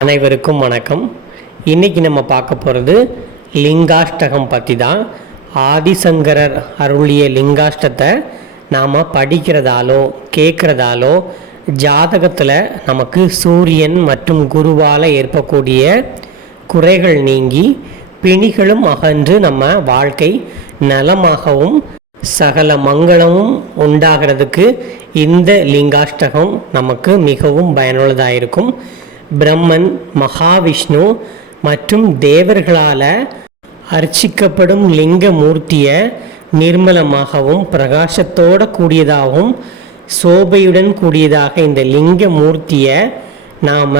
அனைவருக்கும் வணக்கம். இன்னைக்கு நம்ம பார்க்க போகிறது லிங்காஷ்டகம் பற்றி தான் ஆதிசங்கரர் அருளிய லிங்காஷ்டத்தை நாம் படிக்கிறதாலோ கேட்குறதாலோ ஜாதகத்தில் நமக்கு சூரியன் மற்றும் குருவால் ஏற்படக்கூடிய குறைகள் நீங்கி பிணிகளும் அகன்று நம்ம வாழ்க்கை நலமாகவும் சகல மங்களமும் உண்டாகிறதுக்கு இந்த லிங்காஷ்டகம் நமக்கு மிகவும் பயனுள்ளதாக இருக்கும் பிரம்மன் மகாவிஷ்ணு மற்றும் தேவர்களால் அர்ச்சிக்கப்படும் லிங்க மூர்த்தியை நிர்மலமாகவும் பிரகாசத்தோட கூடியதாகவும் சோபையுடன் கூடியதாக இந்த லிங்க மூர்த்தியை நாம்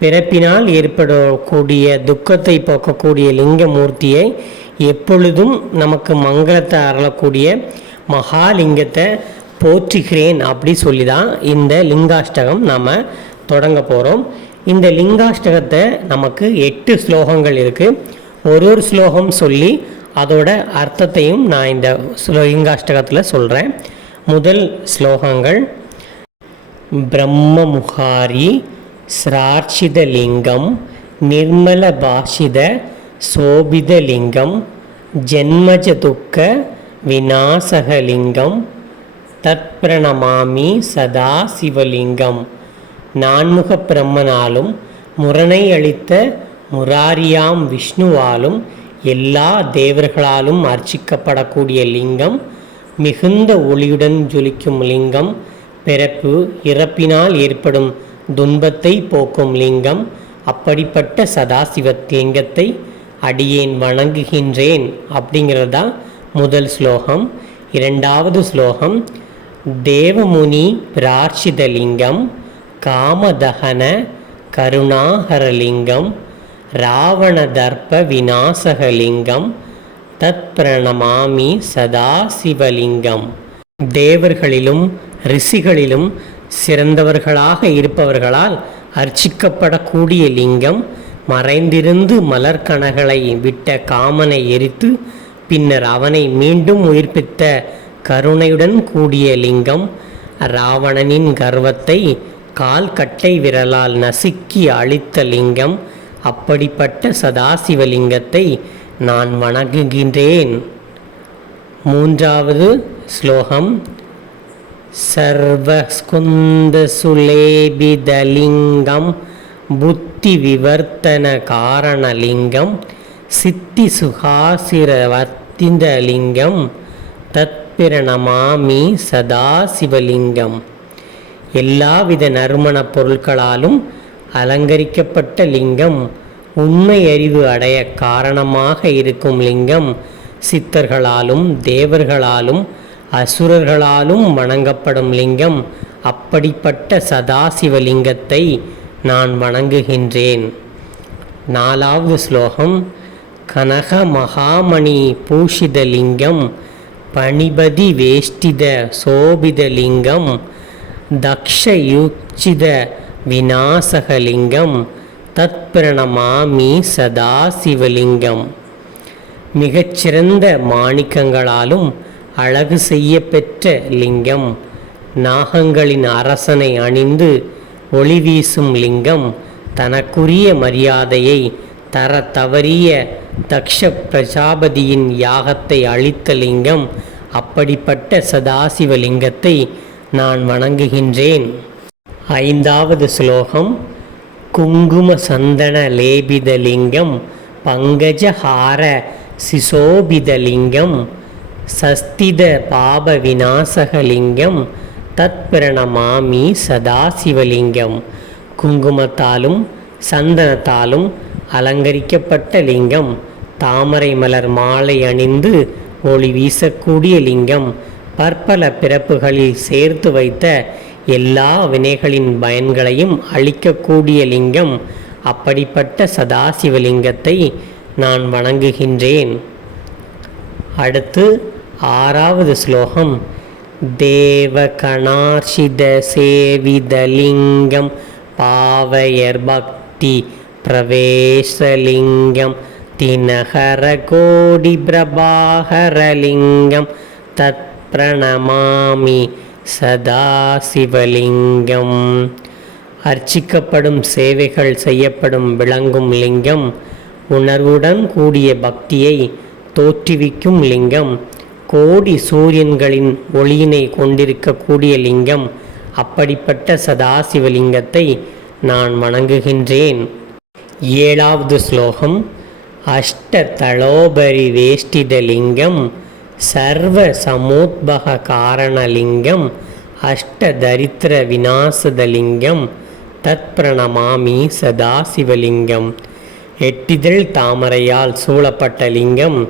பிறப்பினால் ஏற்படக்கூடிய துக்கத்தை போக்கக்கூடிய லிங்க மூர்த்தியை எப்பொழுதும் நமக்கு மங்களத்தை அறளக்கூடிய மகாலிங்கத்தை போற்றுகிறேன் அப்படி சொல்லி தான் இந்த லிங்காஷ்டகம் நாம் தொடங்க போகிறோம் இந்த லிங்காஷ்டகத்தை நமக்கு எட்டு ஸ்லோகங்கள் இருக்குது ஒரு ஒரு ஸ்லோகம் சொல்லி அதோட அர்த்தத்தையும் நான் இந்த ஸ்லோ லிங்காஷ்டகத்தில் சொல்கிறேன் முதல் ஸ்லோகங்கள் பிரம்மமுகாரி ஸ்ரார்ச்சிதலிங்கம் நிர்மலபாஷித சோபிதலிங்கம் ஜென்மஜ துக்க விநாசகலிங்கம் தத்பிரணமாமி சதா சிவலிங்கம் நான்முக பிரம்மனாலும் முரணை அளித்த முராரியாம் விஷ்ணுவாலும் எல்லா தேவர்களாலும் அர்ச்சிக்கப்படக்கூடிய லிங்கம் மிகுந்த ஒளியுடன் ஜொலிக்கும் லிங்கம் பிறப்பு இறப்பினால் ஏற்படும் துன்பத்தை போக்கும் லிங்கம் அப்படிப்பட்ட சதாசிவத் லிங்கத்தை அடியேன் வணங்குகின்றேன் அப்படிங்கிறது தான் முதல் ஸ்லோகம். இரண்டாவது ஸ்லோகம் தேவமுனி பிரார்ச்சிதலிங்கம் காமதகன கருணாகரலிங்கம் ராவணதர்ப்ப விநாசகலிங்கம் தத் பிரணமாமி சதாசிவலிங்கம். தேவர்களிலும் ரிஷிகளிலும் சிறந்தவர்களாக இருப்பவர்களால் அர்ச்சிக்கப்படக்கூடிய லிங்கம் மறைந்திருந்து மலர்கணகளை விட்ட காமனை எரித்து பின்னர் அவனை மீண்டும் உயிர்ப்பித்த கருணையுடன் கூடிய லிங்கம் ராவணனின் கர்வத்தை கால் கட்டை விரலால் நசுக்கி அழித்த லிங்கம் அப்படிப்பட்ட சதாசிவலிங்கத்தை நான் வணங்குகின்றேன். மூன்றாவது ஸ்லோகம். சர்வஸ்குந்தசுலேபிதலிங்கம் புத்தி விவர்த்தன காரணலிங்கம் சித்தி சுகாசிரவர்த்திந்தலிங்கம் தத்பிரணமாமி சதா சிவலிங்கம் எல்லாவித நறுமணப் பொருட்களாலும் அலங்கரிக்கப்பட்ட லிங்கம் உண்மை அறிவு அடைய காரணமாக இருக்கும் லிங்கம் சித்தர்களாலும் தேவர்களாலும் அசுரர்களாலும் வணங்கப்படும் லிங்கம் அப்படிப்பட்ட சதாசிவலிங்கத்தை நான் வணங்குகின்றேன். நாலாவது ஸ்லோகம் கனக மகாமணி பூஷித லிங்கம் பணிபதி வேஷ்டித சோபிதலிங்கம் தக்ஷயுச்சித விநாசகலிங்கம் தத்பிரணமாமி சதா சிவலிங்கம் மிகச்சிறந்த மாணிக்கங்களாலும் அழகு செய்ய பெற்ற லிங்கம். நாகங்களின் அரசனை அணிந்து ஒளி வீசும் லிங்கம். தனக்குரிய மரியாதையை தர தவறிய தக்ஷ பிரஜாபதியின் யாகத்தை அளித்த லிங்கம். அப்படிப்பட்ட சதாசிவலிங்கத்தை நான் வணங்குகின்றேன். ஐந்தாவது ஸ்லோகம் குங்கும சந்தன லேபிதலிங்கம் பங்கஜஹார சிசோபிதலிங்கம் சஸ்தித பாப விநாசகலிங்கம் தத்பிரணமாமி சதாசிவலிங்கம். குங்குமத்தாலும் சந்தனத்தாலும் அலங்கரிக்கப்பட்ட லிங்கம் தாமரை மலர் மாலை அணிந்து ஒளி வீசக்கூடிய லிங்கம் பற்பல பிறப்புகளில் சேர்த்து வைத்த எல்லா வினைகளின் பயன்களையும் அளிக்கக்கூடிய லிங்கம் அப்படிப்பட்ட சதாசிவலிங்கத்தை நான் வணங்குகின்றேன். அடுத்து ஆறாவது ஸ்லோகம். தேவகணார்ஷித சேவிதலிங்கம் பாவையர் பக்தி பிரவேசலிங்கம் தினகர கோடி பிரபாகரலிங்கம் தத் பிரணமாமி சதா சிவலிங்கம். அர்ச்சிக்கப்படும் சேவைகள் செய்யப்படும் விளங்கும் லிங்கம். உணர்வுடன் கூடிய பக்தியை தோற்றுவிக்கும் லிங்கம். கோடி சூரியன்களின் ஒளியினை கொண்டிருக்கக்கூடிய லிங்கம். அப்படிப்பட்ட சதாசிவலிங்கத்தை நான் வணங்குகின்றேன். ஏழாவது ஸ்லோகம். அஷ்டதளோபரி வேஷ்டிதலிங்கம் சர்வ சமோத்பக காரணலிங்கம் அஷ்டதரித்திர விநாசதலிங்கம் தத் பிரணமாமி சதாசிவலிங்கம் எட்டிதழ் தாமரையால் சூழப்பட்ட லிங்கம்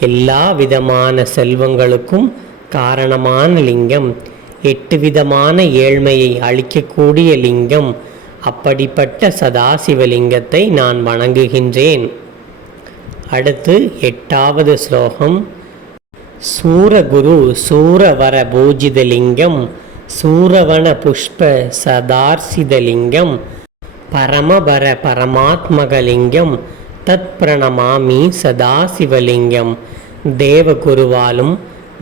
எல்லா விதமான செல்வங்களுக்கும் காரணமான லிங்கம். எட்டு விதமான ஏழ்மையை அளிக்கக்கூடிய லிங்கம் அப்படிப்பட்ட சதாசிவலிங்கத்தை நான் வணங்குகின்றேன். அடுத்து எட்டாவது ஸ்லோகம். சூரகுரு சூரவர பூஜிதலிங்கம் சூரவன புஷ்ப சதார்சிதலிங்கம் பரமபர பரமாத்மகலிங்கம் தத் பிரணமாமி சதாசிவலிங்கம். தேவகுருவாலும்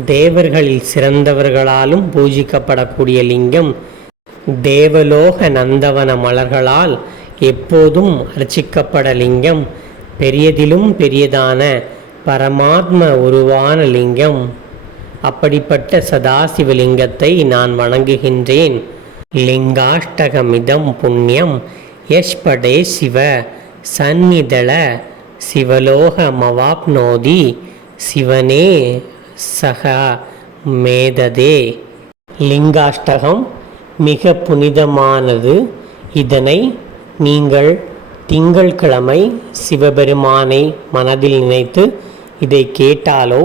தேவர்களில் சிறந்தவர்களாலும் பூஜிக்கப்படக்கூடிய லிங்கம். தேவலோக நந்தவன மலர்களால் எப்போதும் அர்ச்சிக்கப்பட லிங்கம். பெரியதிலும் பெரியதான பரமாத்ம உருவான லிங்கம் அப்படிப்பட்ட சதாசிவலிங்கத்தை நான் வணங்குகின்றேன். லிங்காஷ்டகமிதம் புண்ணியம். யஷ்படே சிவ. சந்நிதள. சிவலோகமவாப்னோதி. சிவனே சக. மேததே. லிங்காஷ்டகம் மிக புனிதமானது. இதனை நீங்கள் திங்கள்கிழமை சிவபெருமானை மனதில் நினைத்து இதை கேட்டாலோ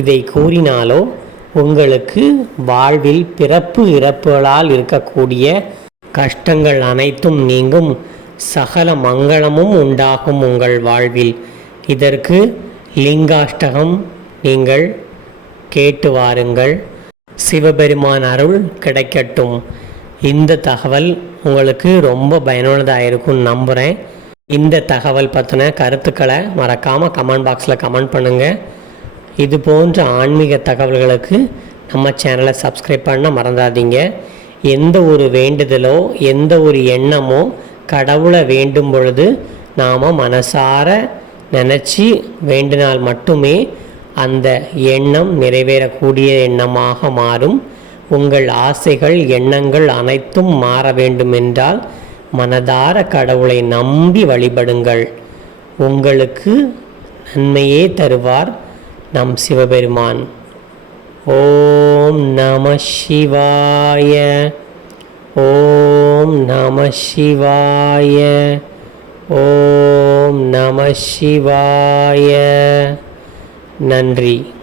இதை கூறினாலோ உங்களுக்கு வாழ்வில் பிறப்பு இறப்புகளால் இருக்கக்கூடிய கஷ்டங்கள் அனைத்தும் நீங்கும். சகல மங்களமும் உண்டாகும் உங்கள் வாழ்வில். இதற்கு லிங்காஷ்டகம் நீங்கள் கேட்டு வாருங்கள். சிவபெருமான் அருள் கிடைக்கட்டும். இந்த தகவல் உங்களுக்கு ரொம்ப பயனுள்ளதாக இருக்கும்னு நம்புகிறேன் இந்த தகவல் பற்றின கருத்துக்களை மறக்காமல் கமெண்ட் பாக்ஸில் கமெண்ட் பண்ணுங்கள் இது போன்ற ஆன்மீக தகவல்களுக்கு நம்ம சேனலை சப்ஸ்கிரைப் பண்ண மறந்தாதீங்க. எந்த ஒரு வேண்டுதலோ எந்த ஒரு எண்ணமோ கடவுளை வேண்டும் பொழுது நாம் மனசார நினச்சி வேண்டினால் மட்டுமே அந்த எண்ணம் நிறைவேறக்கூடிய எண்ணமாக மாறும். உங்கள் ஆசைகள் எண்ணங்கள் அனைத்தும் மாற வேண்டுமென்றால் மனதார கடவுளை நம்பி வழிபடுங்கள். உங்களுக்கு நன்மையே தருவார் நம் சிவபெருமான். ஓம் நம சிவாய. ஓம் நம சிவாய. ஓம் நம சிவாய. நன்றி.